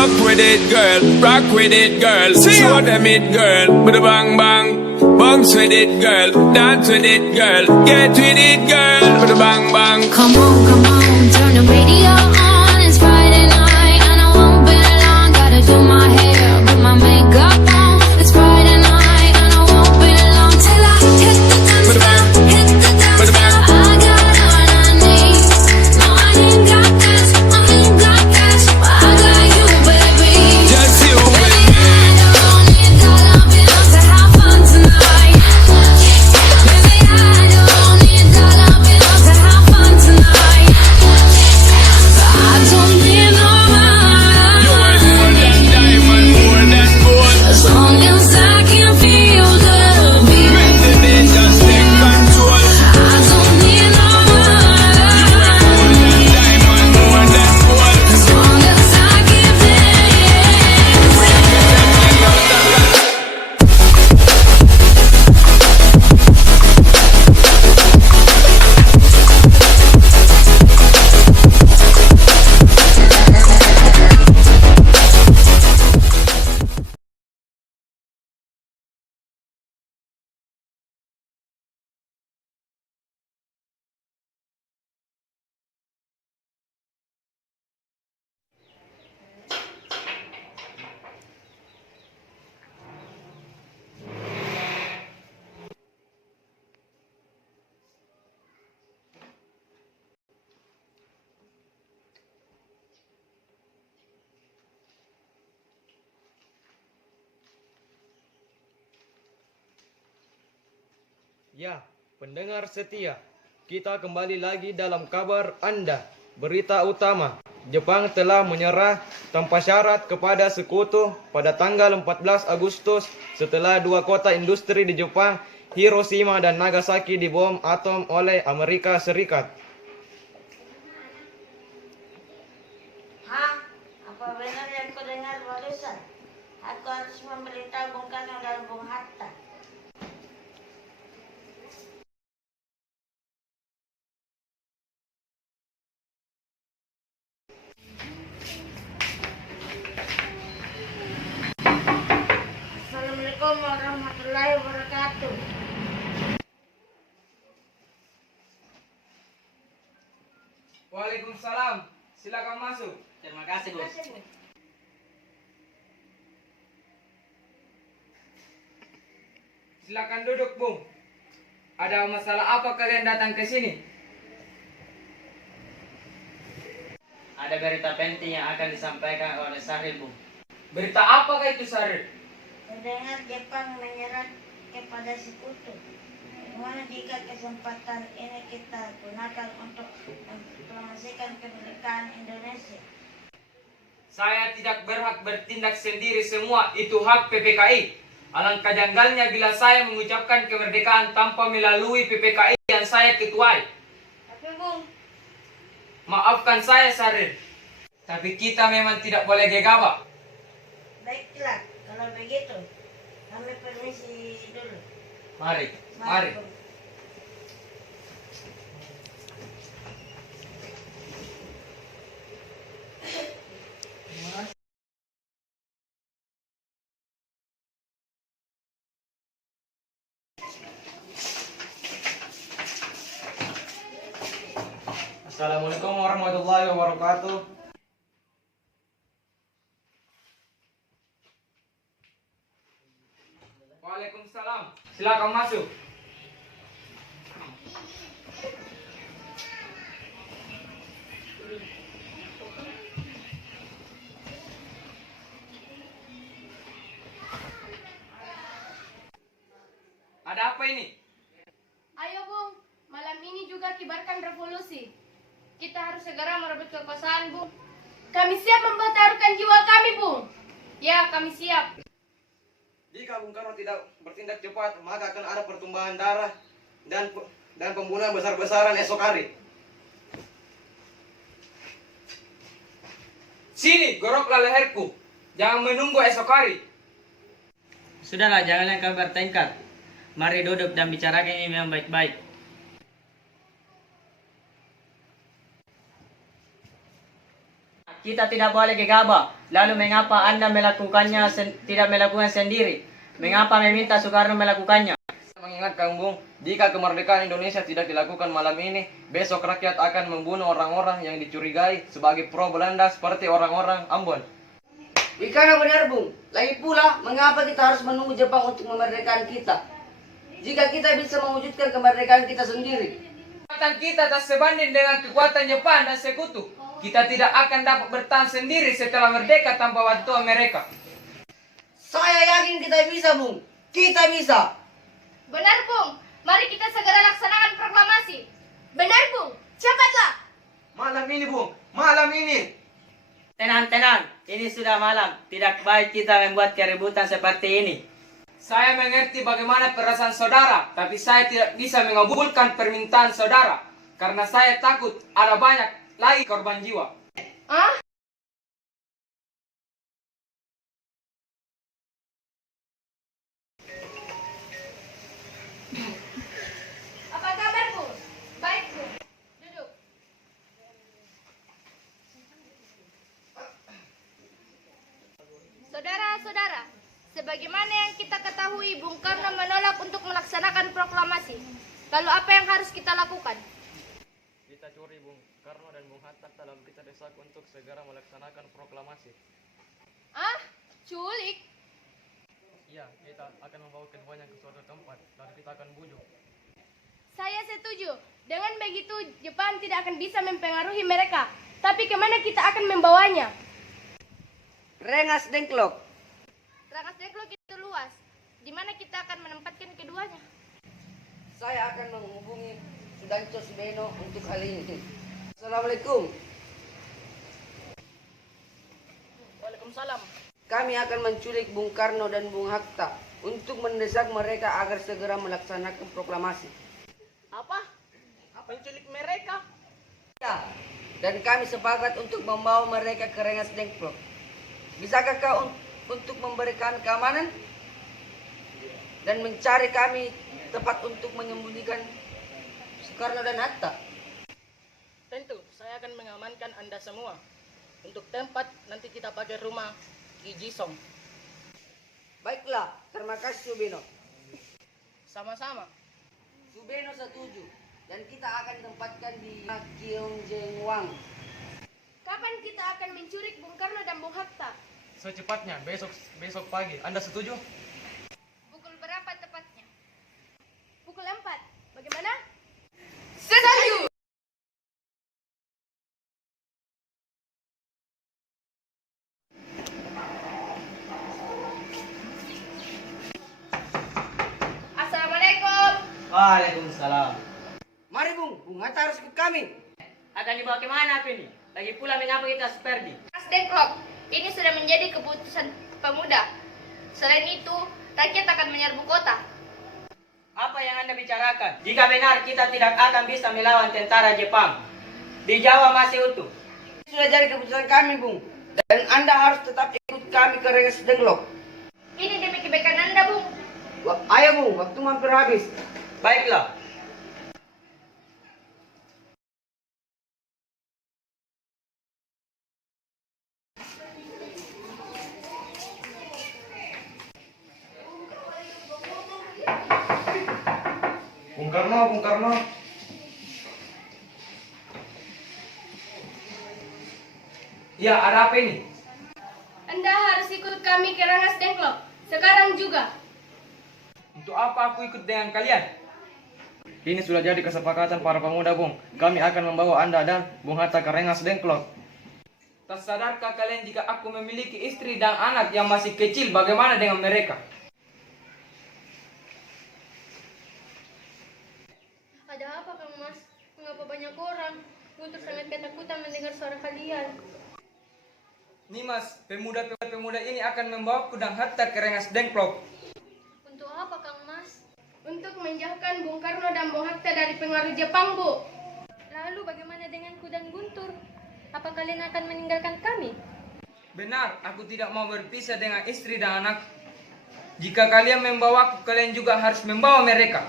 Fuck with it, girl. Rock with it, girl. Show them it, girl. Bada bang bang. Bounce with it, girl. Dance with it, girl. Get with it, girl. Bada bang bang. Come on, turn the radio on. It's Friday night and I won't be long. Gotta do my hair, put my makeup on. It's Friday night and I won't be long till I hit the dance floor, hit the dance floor. I got all I need. No, I ain't got cash, but I got you, baby. Just you, Baby, I don't need dollar bills to have fun tonight. Baby, I don't need dollar bills to have fun tonight. I don't need no you are more money than diamond, more than gold. as long as I can feel the beat. Make the day just take control. I don't need no money More than diamond, more than gold. as long as I can Ya, pendengar setia, kita kembali lagi dalam kabar Anda. Berita utama, Jepang telah menyerah tanpa syarat kepada sekutu pada tanggal 14 Agustus setelah dua kota industri di Jepang, Hiroshima dan Nagasaki, dibom atom oleh Amerika Serikat. Hah? Apa benar yang kau dengar barusan? Aku harus memberitahu Bung Karno dan Bung Hatta. Assalamualaikum warahmatullahi wabarakatuh. Waalaikumsalam, silakan masuk. Terima kasih, Bos. Silakan duduk, Bung. Ada masalah apa kalian datang ke sini? Ada berita penting yang akan disampaikan oleh Saril, Bung. Berita apakah itu, Saril? Terdengar Jepang menyerah kepada sekutu. Bagaimana jika kesempatan ini kita gunakan untuk mempromosikan kemerdekaan Indonesia? Saya tidak berhak bertindak sendiri, semua itu hak PPKI. Alangkah janggalnya bila saya mengucapkan kemerdekaan tanpa melalui PPKI yang saya ketuai. Tapi Bung, Maafkan saya, Saril. Tapi kita memang tidak boleh gegabah. baiklah kalau begitu. Kami permisi dulu. Mari. Bung. Assalamualaikum warahmatullahi wabarakatuh. Waalaikumsalam. Silakan masuk. Ada apa ini? Ayo Bung, malam ini juga kibarkan revolusi. Kita harus segera merebut kekuasaan, Bung. Kami siap mempertaruhkan jiwa kami, Bung. Ya, kami siap. Jika Bung Karno tidak bertindak cepat, maka akan ada pertumbuhan darah dan pembunuhan besar-besaran esok hari. Sini, goroklah leherku. Jangan menunggu esok hari. Sudahlah, jangan kau bertengkar. Mari duduk dan bicarakan ini yang baik-baik. kita tidak boleh gegabah. Lalu mengapa Anda melakukannya tidak melakukan sendiri? Mengapa meminta Soekarno melakukannya? Mengingatkan Bung, jika kemerdekaan Indonesia tidak dilakukan malam ini, besok rakyat akan membunuh orang-orang yang dicurigai sebagai pro Belanda seperti orang-orang Ambon. Karena benar Bung, lagi pula mengapa kita harus menunggu Jepang untuk memerdekakan kita? Jika kita bisa mewujudkan kemerdekaan kita sendiri. Kekuatan kita tak sebanding dengan kekuatan Jepang dan sekutu. Kita tidak akan dapat bertahan sendiri setelah merdeka tanpa bantuan mereka. Saya yakin kita bisa Bung, kita bisa. Benar Bung, mari kita segera laksanakan proklamasi. Benar Bung, cepatlah. Malam ini Bung, malam ini. Tenang, ini sudah malam. Tidak baik kita membuat keributan seperti ini. Saya mengerti bagaimana perasaan saudara, tapi saya tidak bisa mengabulkan permintaan saudara. Karena saya takut ada banyak lagi korban jiwa. Ah? Apa kabar Bung? Baik Bung, duduk. Saudara-saudara, sebagaimana yang kita ketahui, Bung Karno menolak untuk melaksanakan proklamasi. Lalu apa yang harus kita lakukan? Kita curi Bung Karno dan Bung Hatta dalam kita desak untuk segera melaksanakan proklamasi. Ah? Culik? Iya, kita akan membawa keduanya ke suatu tempat, lalu kita akan bujuk. Saya setuju. Dengan begitu, Jepang tidak akan bisa mempengaruhi mereka. Tapi kemana kita akan membawanya? Rengas Dengklok. Rangas Dengklok itu luas. Di mana kita akan menempatkan keduanya? Saya akan menghubungi Sudanco Subeno untuk hal ini. Assalamualaikum. Waalaikumsalam. Kami akan menculik Bung Karno dan Bung Hatta untuk mendesak mereka agar segera melaksanakan proklamasi. Apa? Menculik mereka? Ya, dan kami sepakat untuk membawa mereka ke Rengas Dengklok. Bisakah kau untuk memberikan keamanan dan mencari kami tempat untuk menyembunyikan Soekarno dan Hatta? Tentu, saya akan mengamankan Anda semua. Untuk tempat, nanti kita pakai rumah Ki Jisong. Baiklah, terima kasih Subeno. Sama-sama. Subeno setuju, dan kita akan tempatkan di Kyongjengwang. Kapan kita akan menculik Bung Karno dan Bung Hatta? Secepatnya, besok pagi. Anda setuju? Pukul berapa tepatnya? Pukul 4. Bagaimana? Setuju! Assalamualaikum. Waalaikumsalam. Mari Bung Hatta harus ikut kami. Akan dibawa kemana aku ini? Lagi pula mengapa kita seperti? Mas Dengklok, ini sudah menjadi keputusan pemuda. Selain itu, rakyat akan menyerbu kota. Apa yang Anda bicarakan? Jika benar kita tidak akan bisa melawan tentara Jepang. Di Jawa masih utuh. Sudah jadi keputusan kami Bung, dan Anda harus tetap ikut kami ke Rengas Dengklok. Ini demi kebaikan Anda, Bung. Ayo Bung, waktu hampir habis. Baiklah. Bung Karno. Ya, ada apa ini? Anda harus ikut kami ke Rengas Dengklok. Sekarang juga. Untuk apa aku ikut dengan kalian? Ini sudah jadi kesepakatan para pemuda Bung. Kami akan membawa Anda dan Bung Hatta ke Rengas Dengklok. Tak sadarkah kalian jika aku memiliki istri dan anak yang masih kecil, bagaimana dengan mereka? Ada apa, Kang Mas? Mengapa banyak orang? Guntur sangat ketakutan mendengar suara kalian. Nimas, pemuda-pemuda ini akan membawaku dan Hatta ke Rengas Dengklok. Untuk apa, Kang Mas? Untuk menjauhkan Bung Karno dan Bung Hatta dari pengaruh Jepang, Bu. Lalu bagaimana denganku dan Guntur? Apa kalian akan meninggalkan kami? Benar, aku tidak mau berpisah dengan istri dan anak. Jika kalian membawaku, kalian juga harus membawa mereka.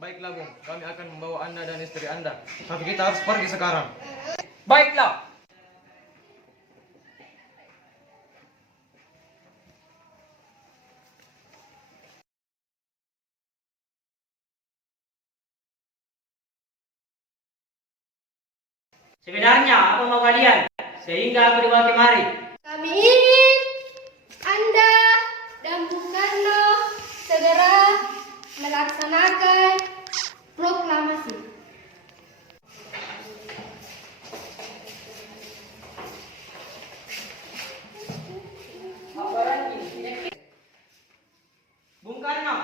Baiklah Bung, kami akan membawa Anda dan istri Anda. Tapi kita harus pergi sekarang. Baiklah. Sebenarnya apa mau kalian? Sehingga aku dibawa kemari. Kami ingin Anda dan Bung Karno segera melaksanakan proklamasi. Bung Karno,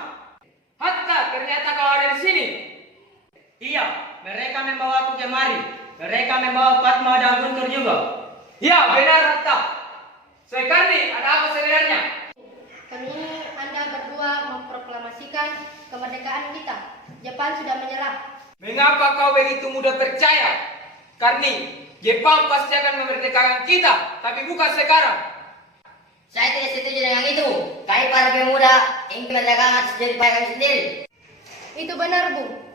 Hatta, ternyata kau ada di sini. Iya, mereka membawa aku kemari. Mereka membawa Fatma dan Guntur juga. Ya, benar Hatta. Sekarni, ada apa sebenarnya? Kami ingin Anda berdua memproklamasikan kemerdekaan kita. Jepang sudah menyerah. Mengapa kau begitu mudah percaya? Karni, Jepang pasti akan memerdekakan kita, tapi bukan sekarang. Saya tidak setuju dengan itu. Kami para pemuda ingin merdekakan atas diri kami sendiri. Itu benar, Bung.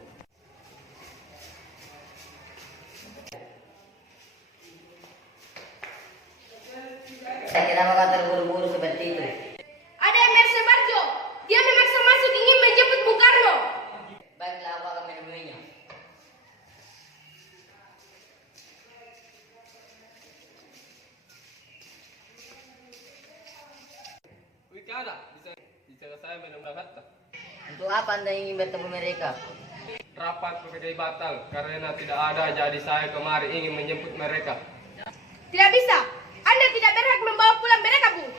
Saya tidak bakal terburu-buru seperti itu. Ada Emer Sebarjo. Dia memaksa masuk ingin menjemput Bung Karno. Baiklah, aku akan menemuinya. Wikana, bisa saya menemukan Hatta. Untuk apa Anda ingin bertemu mereka? Rapat PPDI batal karena tidak ada, jadi saya kemari ingin menjemput mereka. Tidak bisa. Anda tidak berhak membawa pulang mereka, Bung.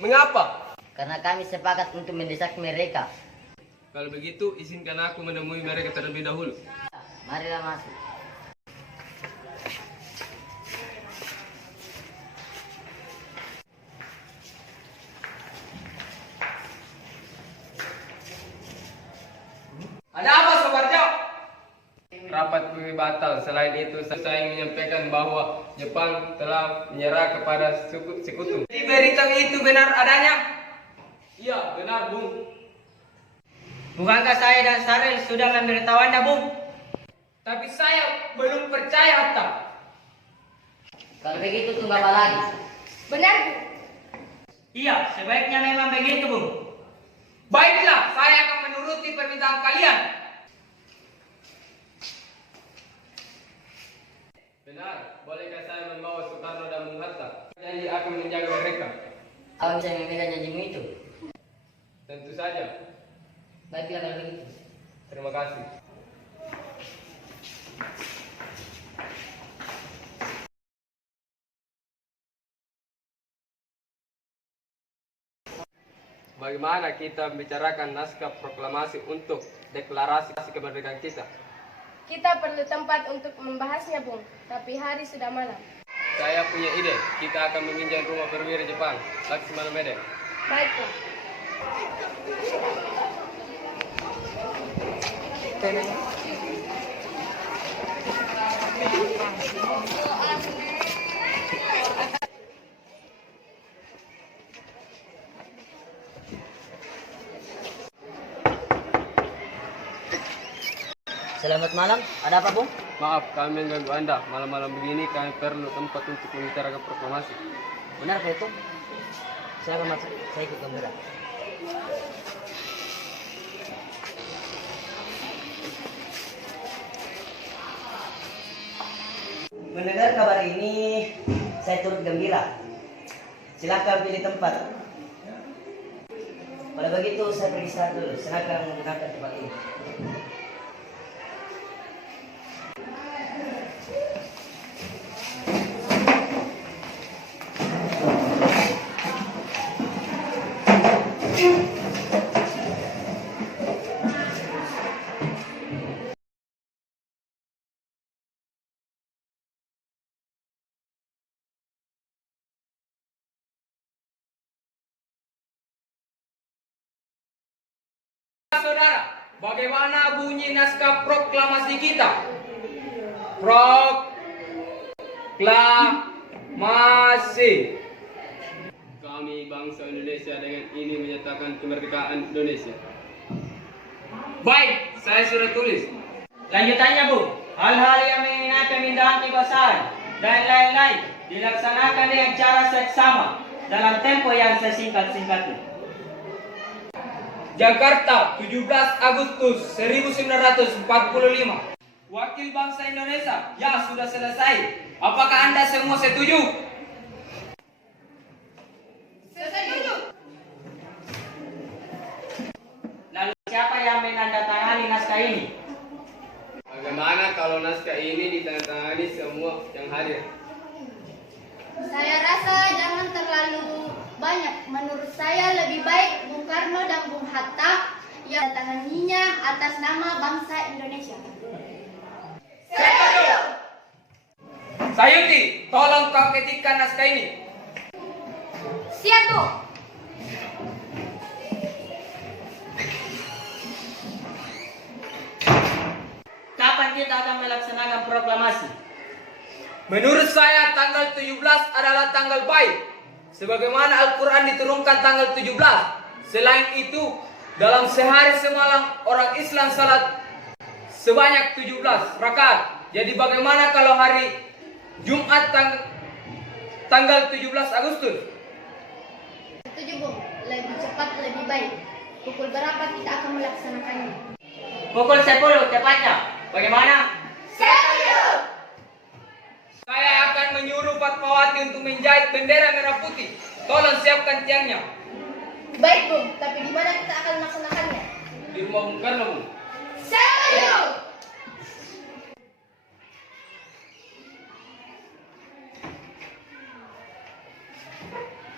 Mengapa? Karena kami sepakat untuk mendesak mereka. Kalau begitu, izinkan aku menemui mereka terlebih dahulu. Marilah masuk. Ada apa, Sobarjo? Rapat PBB batal. Selain itu, saya ingin menyampaikan bahwa Jepang telah menyerah kepada sekutu. Jadi berita itu benar adanya? Iya, benar, Bung. Bukankah saya dan Saril sudah memberitahu Anda, Bung? Tapi saya belum percaya, Hatta. Kalau begitu tunggu apa lagi? Benar, Bung. Iya, sebaiknya memang begitu, Bung. Baiklah, saya akan menuruti permintaan kalian. Benar, bolehkah saya membawa Soekarno dan Bung Hatta? Janji akan menjaga mereka. Kau bisa memegang janjimu itu? Tentu saja. Baiklah kalau begitu. Terima kasih. Bagaimana kita membicarakan naskah proklamasi untuk deklarasi kemerdekaan kita? Kita perlu tempat untuk membahasnya, Bung. Tapi hari sudah malam. Saya punya ide. Kita akan meminjam rumah perwira Jepang, Laksamana Medan. Baiklah. Selamat malam. Ada apa, Bung? Maaf, kami mengganggu Anda. Malam-malam begini kami perlu tempat untuk membicarakan proklamasi. Benar Pak itu? Saya akan masuk. Saya ikut gembira. Mendengar kabar ini, saya turut gembira. Silakan pilih tempat. Kalau begitu, saya pergi istirahat dulu. Silakan menggunakan tempat ini. Saudara, bagaimana bunyi naskah proklamasi kita? Proklamasi. Kami bangsa Indonesia dengan ini menyatakan kemerdekaan Indonesia. Baik, saya sudah tulis. Lanjutannya, Bung. Hal-hal yang mengenai pemindahan kekuasaan dan lain-lain dilaksanakan dengan cara seksama dalam tempo yang sesingkat-singkatnya. Jakarta, 17 Agustus 1945. Wakil bangsa Indonesia, ya sudah selesai. Apakah Anda semua setuju? Setuju. Lalu siapa yang menandatangani naskah ini? Bagaimana kalau naskah ini ditandatangani semua yang hadir? Saya rasa jangan terlalu banyak. Menurut saya lebih baik Bung Karno dan Bung Hatta yang tanganinya atas nama bangsa Indonesia. Sayuti, tolong kau ketikkan naskah ini. Siap, Bu. Kapan kita akan melaksanakan proklamasi? Menurut saya tanggal 17 adalah tanggal baik. Sebagaimana Al-Quran diturunkan tanggal 17. Selain itu, dalam sehari semalam orang Islam salat sebanyak 17 rakaat. Jadi bagaimana kalau hari Jumat tanggal 17 Agustus? Setuju, Bung. Lebih cepat, lebih baik. Pukul berapa kita akan melaksanakannya? Pukul 10 tepatnya. Bagaimana? Setuju. Saya akan menyuruh Fatmawati untuk menjahit bendera merah putih. Tolong siapkan tiangnya. Baik, Bung. Tapi di mana kita akan melaksanakannya? Di rumah Bung Karno, Bu. Setuju.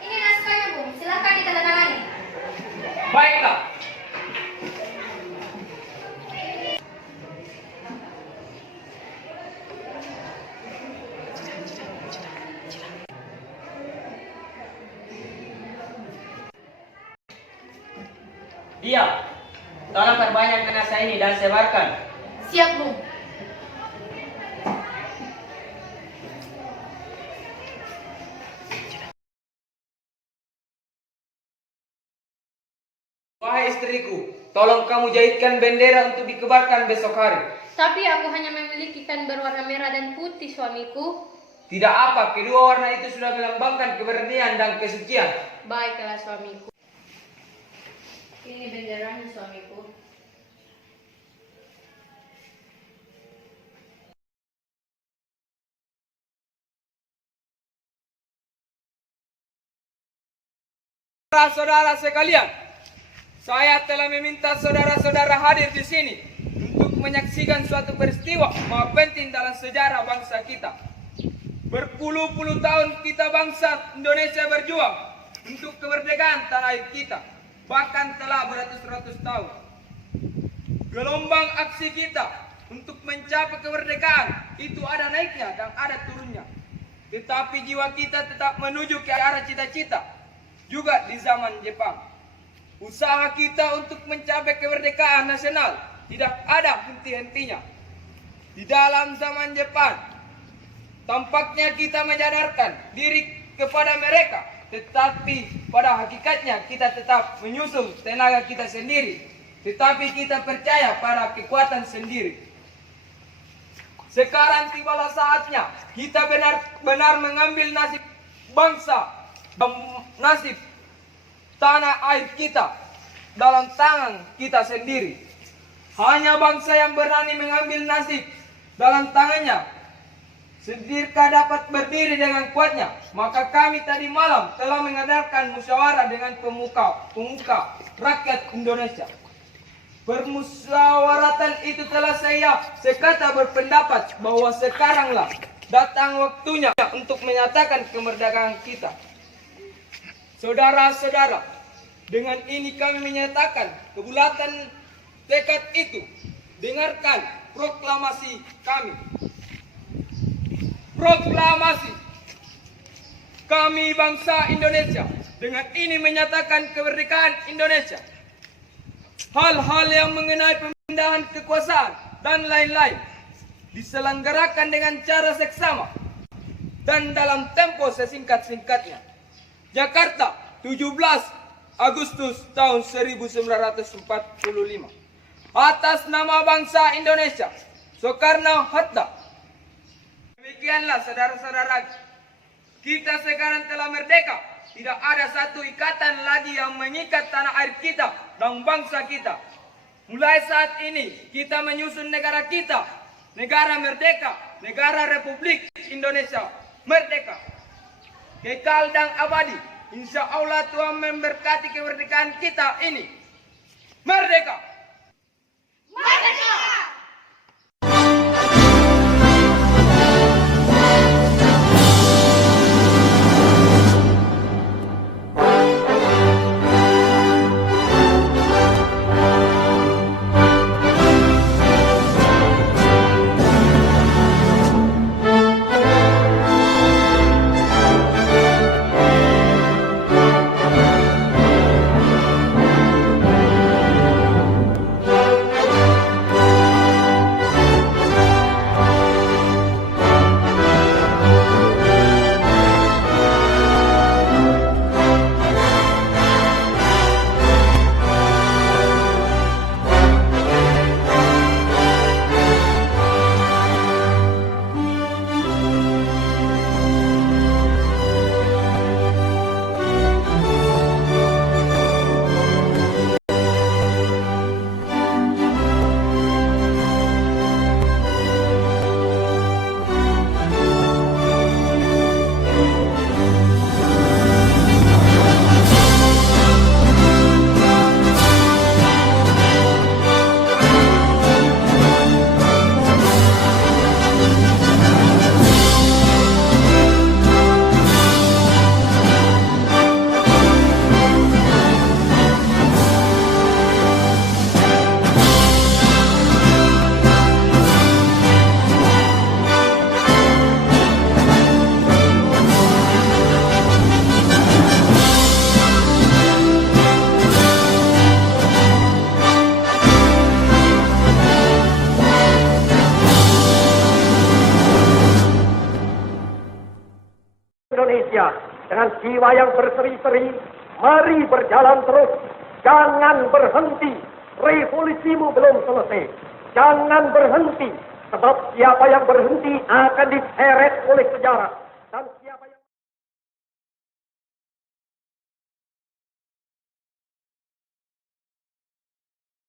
Ini naskahnya, Bung. Silakan ditandatangani. Baiklah. Iya, tolong perbanyak naskah ini dan sebarkan. Siap, Bung. Wahai istriku, tolong kamu jahitkan bendera untuk dikebarkan besok hari. Tapi aku hanya memiliki kain berwarna merah dan putih, suamiku. Tidak apa, kedua warna itu sudah melambangkan keberanian dan kesucian. Baiklah, suamiku. Ini benderanya, suamiku. Saudara-saudara sekalian, saya telah meminta saudara-saudara hadir di sini untuk menyaksikan suatu peristiwa yang penting dalam sejarah bangsa kita. Berpuluh-puluh tahun kita bangsa Indonesia berjuang untuk kemerdekaan tanah air kita, bahkan telah beratus-ratus tahun. Gelombang aksi kita untuk mencapai kemerdekaan itu ada naiknya dan ada turunnya. Tetapi jiwa kita tetap menuju ke arah cita-cita. Juga di zaman Jepang, usaha kita untuk mencapai kemerdekaan nasional tidak ada henti-hentinya. Di dalam zaman Jepang, tampaknya kita menyadarkan diri kepada mereka, tetapi pada hakikatnya kita tetap menyusul tenaga kita sendiri, tetapi kita percaya pada kekuatan sendiri. Sekarang tibalah saatnya kita benar-benar mengambil nasib bangsa dan nasib tanah air kita dalam tangan kita sendiri. Hanya bangsa yang berani mengambil nasib dalam tangannya sendiri dapat berdiri dengan kuatnya. Maka kami tadi malam telah mengadakan musyawarah dengan pemuka rakyat Indonesia. Permusyawaratan itu telah saya sekata berpendapat bahwa sekaranglah datang waktunya untuk menyatakan kemerdekaan kita. Saudara-saudara, dengan ini kami menyatakan kebulatan tekad itu. Dengarkan proklamasi kami. Proklamasi kami bangsa Indonesia dengan ini menyatakan kemerdekaan Indonesia. Hal-hal yang mengenai pemindahan kekuasaan dan lain-lain diselenggarakan dengan cara seksama dan dalam tempo sesingkat-singkatnya. Jakarta, 17 Agustus tahun 1945. Atas nama bangsa Indonesia, Soekarno-Hatta. Demikianlah saudara-saudara, kita sekarang telah merdeka. Tidak ada satu ikatan lagi yang mengikat tanah air kita dan bangsa kita. Mulai saat ini kita menyusun negara kita negara merdeka, negara Republik Indonesia merdeka, kekal dan abadi. Insya Allah Tuhan memberkati kemerdekaan kita ini. Merdeka! Merdeka! Indonesia dengan jiwa yang berseri-seri, mari berjalan terus, jangan berhenti, revolusimu belum selesai, jangan berhenti, sebab siapa yang berhenti akan diseret oleh sejarah.